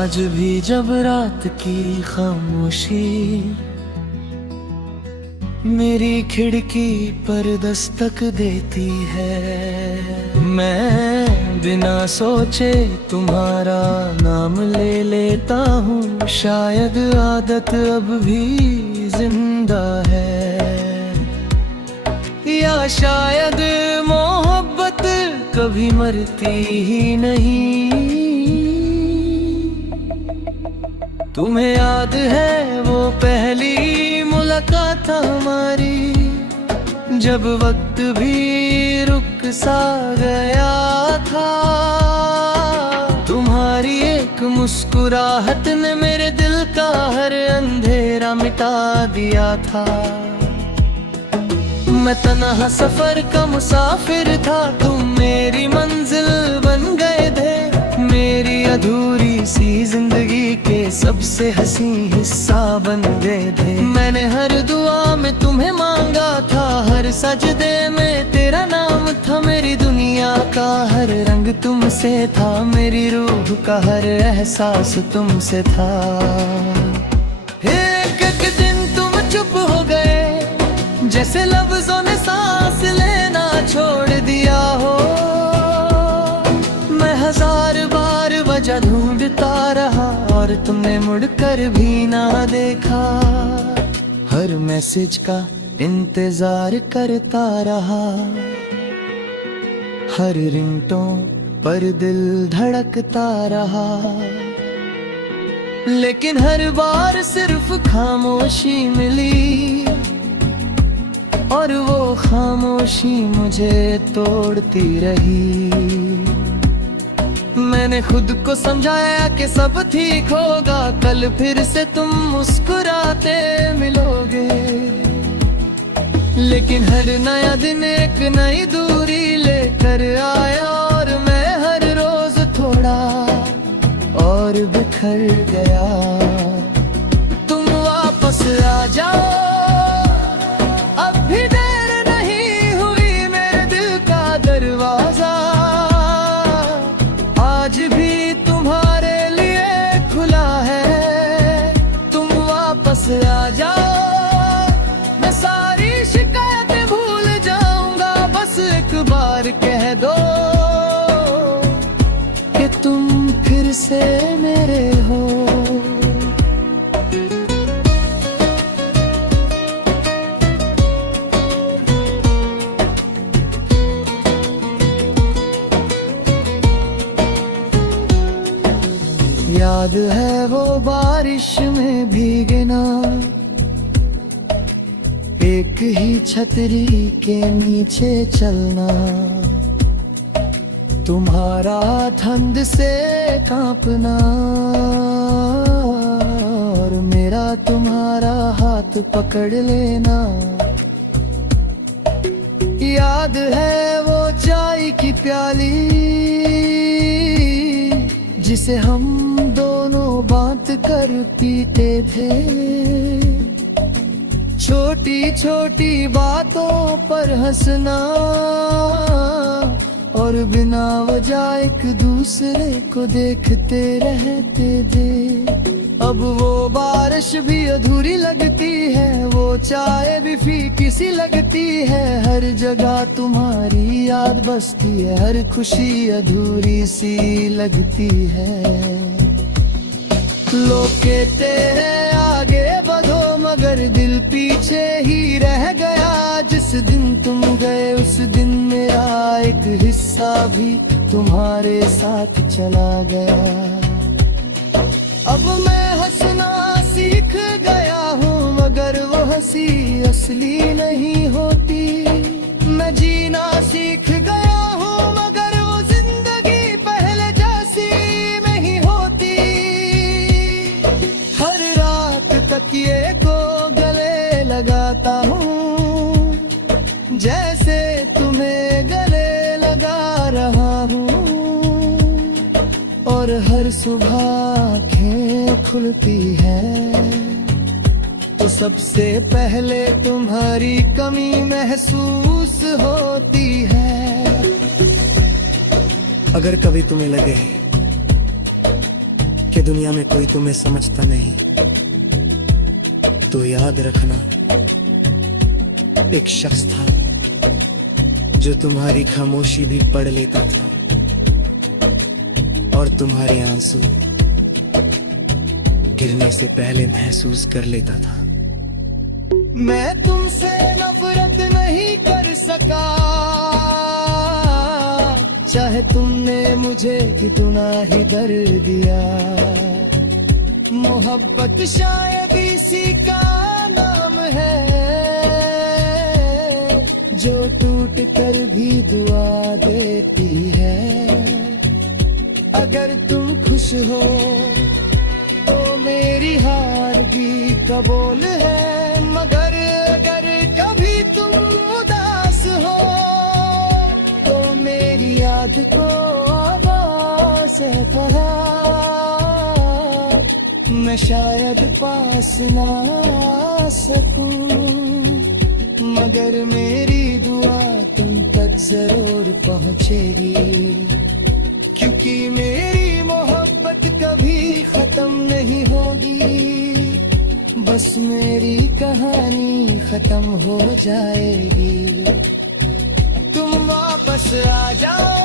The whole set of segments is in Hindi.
आज भी जब रात की खामोशी मेरी खिड़की पर दस्तक देती है, मैं बिना सोचे तुम्हारा नाम ले लेता हूँ। शायद आदत अब भी जिंदा है, या शायद मोहब्बत कभी मरती ही नहीं। तुम्हें याद है वो पहली मुलाकात हमारी, जब वक्त भी रुक सा गया था। तुम्हारी एक मुस्कुराहट ने मेरे दिल का हर अंधेरा मिटा दिया था। मैं तन्हा सफर का मुसाफिर था, तुम मेरी मंजिल बन गए थे। मेरी अधूरी सी जिंदगी के सबसे हंसी हिस्सा बन गए थे। मैंने हर दुआ में तुम्हें मांगा था, हर सजदे में तेरा नाम था। मेरी दुनिया का हर रंग तुमसे था, मेरी रूह का हर एहसास तुमसे था। एक एक दिन तुम चुप हो गए, जैसे लफ्जों ने सांस लेना छोड़ दिया हो। मैं हजार बार वजह ढूंढता रहा और तुमने मुड़कर भी ना देखा। हर मैसेज का इंतजार करता रहा, हर रिंगटोन पर दिल धड़कता रहा। लेकिन हर बार सिर्फ खामोशी मिली, और वो खामोशी मुझे तोड़ती रही। मैंने खुद को समझाया कि सब ठीक होगा, कल फिर से तुम मुस्कुराते मिलोगे। लेकिन हर नया दिन एक नई दूरी लेकर आया, और मैं हर रोज थोड़ा और बिखर गया। तुम वापस आ जाओ, अब भी देर नहीं हुई, मेरे दिल का दरवाजा आज भी तुम्हारे लिए खुला है। तुम वापस आ जाओ, मैं सारी शिकायतें भूल जाऊंगा। बस एक बार कह दो कि तुम फिर से मेरे हो। याद है वो बारिश में भीगना, एक ही छतरी के नीचे चलना। तुम्हारा ठंड से कांपना, और मेरा तुम्हारा हाथ पकड़ लेना। याद है वो चाय की प्याली, जिसे हम दोनों बांट कर पीते थे। छोटी छोटी बातों पर हंसना, और बिना वजह एक दूसरे को देखते रहते थे। अब वो बारिश भी अधूरी लगती है, वो चाय भी फीकी सी लगती है। हर जगह तुम्हारी याद बसती है, हर खुशी अधूरी सी लगती है। लोग कहते हैं आगे बढ़ो, मगर दिल पीछे ही रह गया। जिस दिन तुम गए उस दिन मेरा एक हिस्सा भी तुम्हारे साथ चला गया। अब मैं हंसना सीख गया हूँ, मगर वो हंसी असली नहीं होती। मैं जीना सीख गया हूँ, मगर वो जिंदगी पहले जैसी नहीं होती। हर रात तकिए को गले लगाता हूँ, जैसे तुम्हें गले लगा रहा हूँ। और हर सुबह आँखें खुलती है, तो सबसे पहले तुम्हारी कमी महसूस होती है। अगर कभी तुम्हें लगे कि दुनिया में कोई तुम्हें समझता नहीं, तो याद रखना एक शख्स था जो तुम्हारी खामोशी भी पढ़ लेता था और तुम्हारे आंसू गिरने से पहले महसूस कर लेता था। मैं तुमसे नफरत नहीं कर सका, चाहे तुमने मुझे कितना ही दर्द दिया। मोहब्बत शायद इसी का नाम है, जो टूट कर भी दुआ देती है। अगर तुम खुश हो तो मेरी हार भी कबूल है, मगर अगर कभी तुम उदास हो तो मेरी याद को आवाज़ से कहा। मैं शायद पास ना आ सकूं, मगर मेरी दुआ तुम तक जरूर पहुंचेगी, क्योंकि मेरी मोहब्बत कभी खत्म नहीं होगी। बस मेरी कहानी खत्म हो जाएगी। तुम वापस आ जाओ,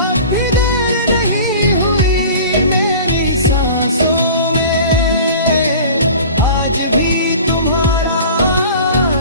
अब भी देर नहीं हुई मेरी सांसों में। आज भी तुम्हारा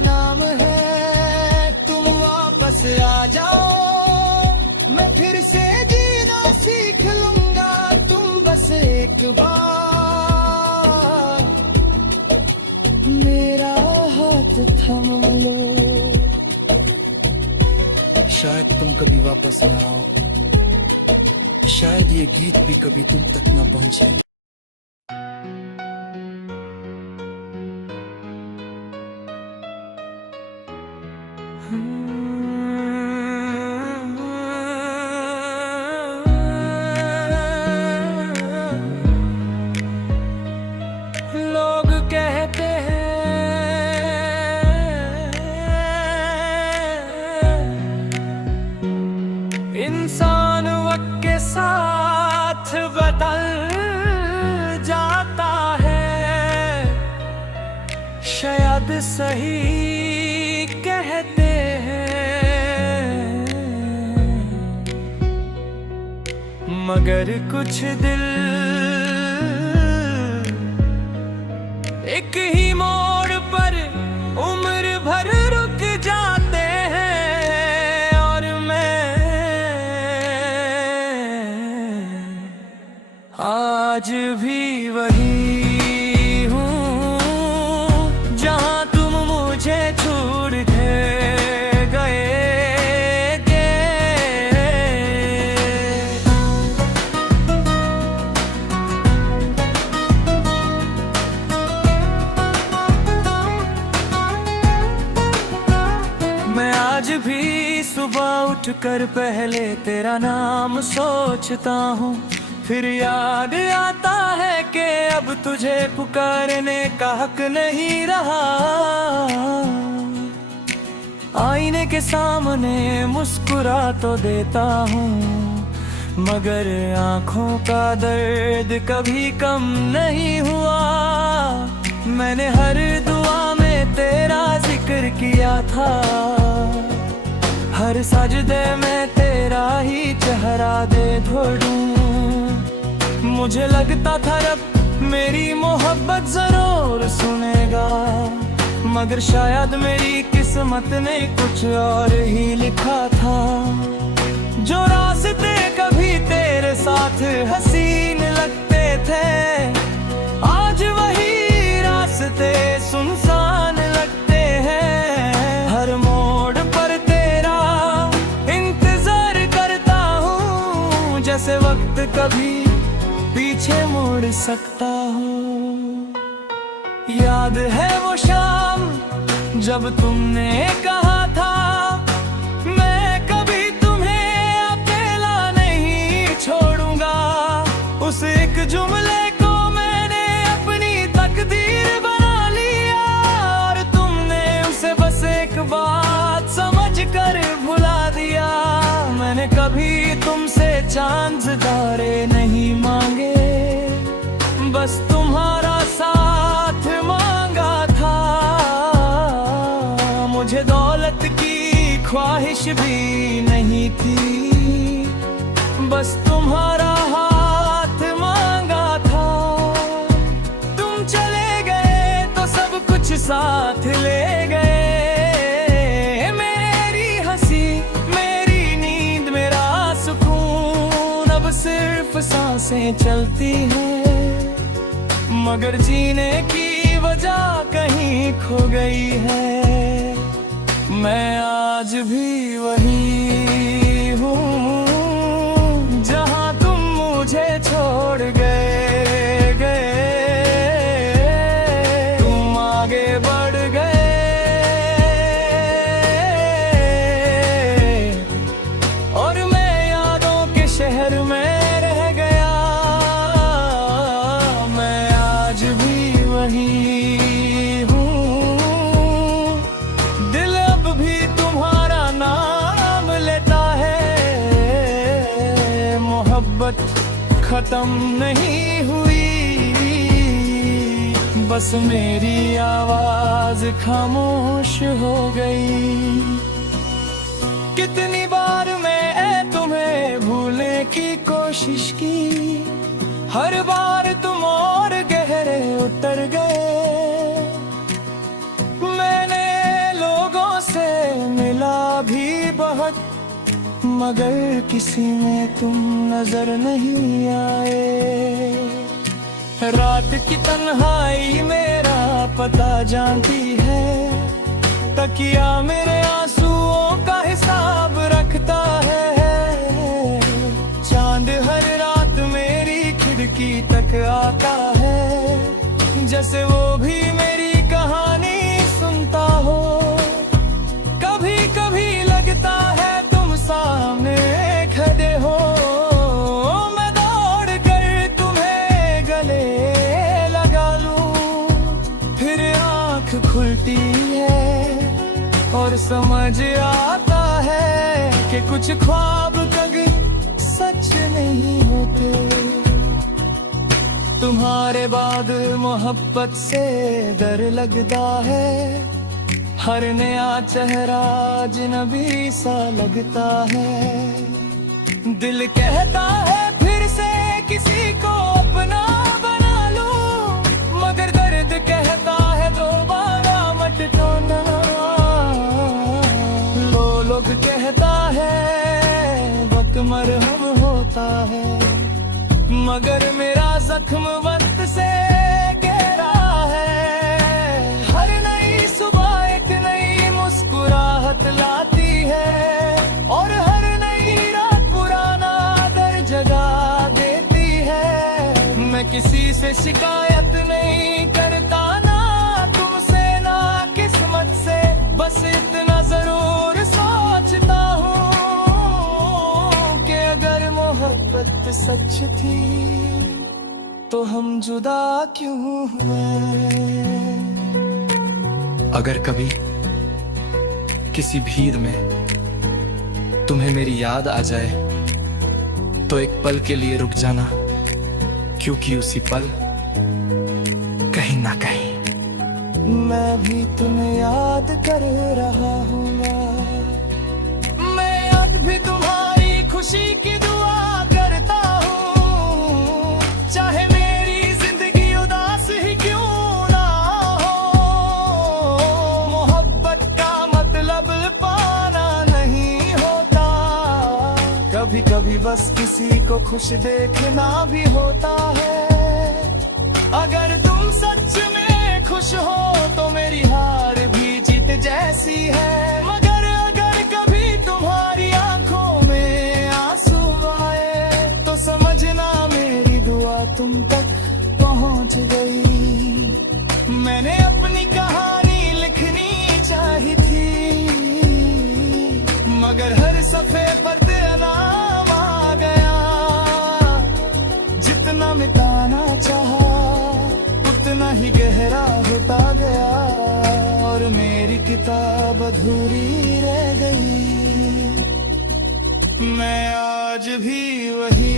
नाम है, तुम वापस आ जाओ, मैं फिर से जीना सीख लूंगा। तुम बस एक बार मेरा हाथ थाम लो। शायद तुम कभी वापस ना आओ, शायद ये गीत भी कभी तुम तक ना पहुंचे। लोग कहते हैं इंसान वक्त के साथ बदल जाता है, शायद सही कहते हैं, मगर कुछ दिल एक ही मोड़ पर उम्र भर रुक जाते हैं। और मैं आज भी वही हूँ जहाँ तुम मुझे छोड़ के गए। मैं आज भी सुबह उठकर पहले तेरा नाम सोचता हूँ, फिर याद आता है कि अब तुझे पुकारने का हक नहीं रहा। आईने के सामने मुस्कुरा तो देता हूँ, मगर आँखों का दर्द कभी कम नहीं हुआ। मैंने हर दुआ में तेरा जिक्र किया था, हर सजदे में तेरा ही चेहरा दे छोड़ूं। मुझे लगता था रब मेरी मोहब्बत जरूर सुनेगा, मगर शायद मेरी किस्मत ने कुछ और ही लिखा था। जो रास्ते कभी तेरे साथ हसीन लगते थे, आज वही रास्ते सुनसान लगते हैं। हर मोड़ पर तेरा इंतजार करता हूँ, जैसे वक्त कभी पीछे मुड़ सकता हूँ। याद है वो शाम जब तुमने कहा था मैं कभी तुम्हें अकेला नहीं छोड़ूंगा। उस एक जुमले को मैंने अपनी तकदीर बना लिया, और तुमने उसे बस एक बात समझ कर भुला दिया। मैंने कभी तुमसे चांद सितारे नहीं मांगे, मुझे दौलत की ख्वाहिश भी नहीं थी, बस तुम्हारा हाथ मांगा था। तुम चले गए तो सब कुछ साथ ले गए, मेरी हंसी, मेरी नींद, मेरा सुकून। अब सिर्फ सांसें चलती हैं, मगर जीने की वजह कहीं खो गई है। मैं आज भी वही हूँ जहाँ तुम मुझे छोड़ गए। तुम आगे बढ़ गए और मैं यादों के शहर में रह गया। मैं आज भी वही खत्म नहीं हुई, बस मेरी आवाज खामोश हो गई। कितनी बार मैं तुम्हें भूलने की कोशिश की, हर बार तुम और गहरे उतर गए। मैंने लोगों से मिला भी बहुत, मगर किसी में तुम नजर नहीं आए। रात की तन्हाई मेरा पता जानती है, तकिया मेरे आंसुओं का हिसाब रखता है। चांद हर रात मेरी खिड़की तक आता है, जैसे वो भी मेरी कहानी सुनता हो। कभी कभी लगता है सामने खड़े हो, मैं दौड़ कर तुम्हें गले लगा लूं। फिर आँख खुलती है और समझ आता है कि कुछ ख्वाब कभी सच नहीं होते। तुम्हारे बाद मोहब्बत से डर लगता है, हर नया चेहरा अजनबी सा लगता है। दिल कहता है फिर से किसी को अपना बना लूं, मगर दर्द कहता है दोबारा मत टोना। लोग कहता है वक्त मरहम होता है, मगर मेरा जख्म वक्त से गहरा है। हर नई सुबह एक नई मुस्कुराहट लाती है, और हर नई रात पुराना दर्द जगा देती है। मैं किसी से शिकायत नहीं करता, ना तुमसे ना किस्मत से, बस इतना जरूर सोचता हूँ कि अगर मोहब्बत सच थी तो हम जुदा क्यों हुए। अगर कभी किसी भीड़ में तुम्हें मेरी याद आ जाए, तो एक पल के लिए रुक जाना, क्योंकि उसी पल कहीं ना कहीं मैं भी तुम्हें याद कर रहा हूँ। मैं आज भी तुम्हारी खुशी की दुआ करता हूँ, चाहे मेरी जिंदगी उदास ही क्यों ना हो। मोहब्बत का मतलब पाना नहीं होता, कभी कभी बस किसी को खुश देखना भी होता है। अगर तुम सच में खुश हो तो मेरी हार भी जीत जैसी है, मगर अगर कभी तुम्हारी आंखों में आंसू आए तो समझना मेरी दुआ तुम तक पहुंच गई। मैंने अपनी कहानी लिखनी चाही थी, मगर हर सफे पर नाम आ गया। जितना मिटाना चाहा उतना ही गहरा होता गया, और मेरी किताब अधूरी रह गई। मैं आज भी वही